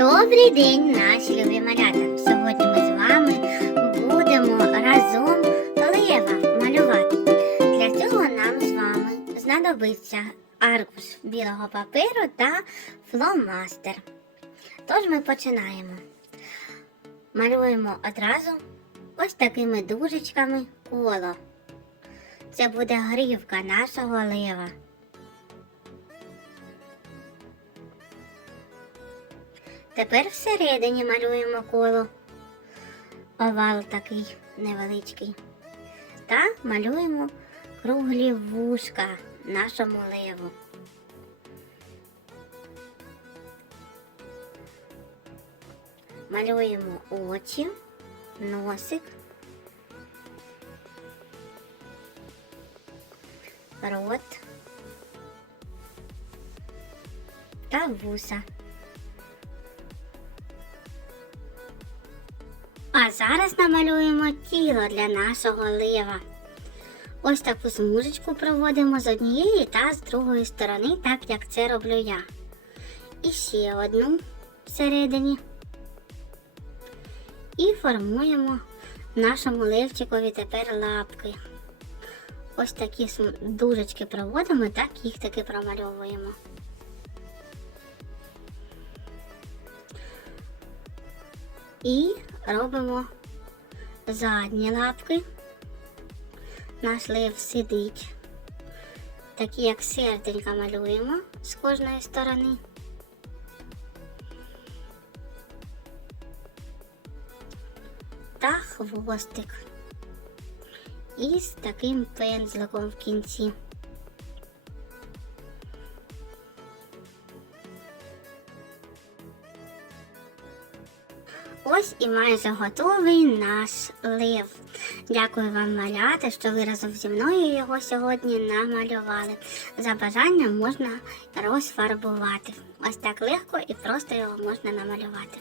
Добрий день, наші любі малята! Сьогодні ми з вами будемо разом лева малювати. Для цього нам з вами знадобиться аркуш білого паперу та фломастер. Тож ми починаємо. Малюємо одразу ось такими дужечками коло. Це буде грівка нашого лева. Тепер всередині малюємо коло. Овал такий невеличкий. Та малюємо круглі вушка нашому леву. Малюємо очі, носик, рот та вуса. А зараз намалюємо тіло для нашого лева. Ось таку смужечку проводимо з однієї та з другої сторони, так як це роблю я. І ще одну всередині. І формуємо нашому левчикові тепер лапки. Ось такі дужечки проводимо, так їх таки промальовуємо. І робимо задні лапки. Наш лев сидить. Такі як серденька малюємо з кожної сторони. Та хвостик. І з таким пензликом в кінці. Ось і майже готовий наш лив. Дякую вам, малята, що ви разом зі мною його сьогодні намалювали. За бажанням можна розфарбувати. Ось так легко і просто його можна намалювати.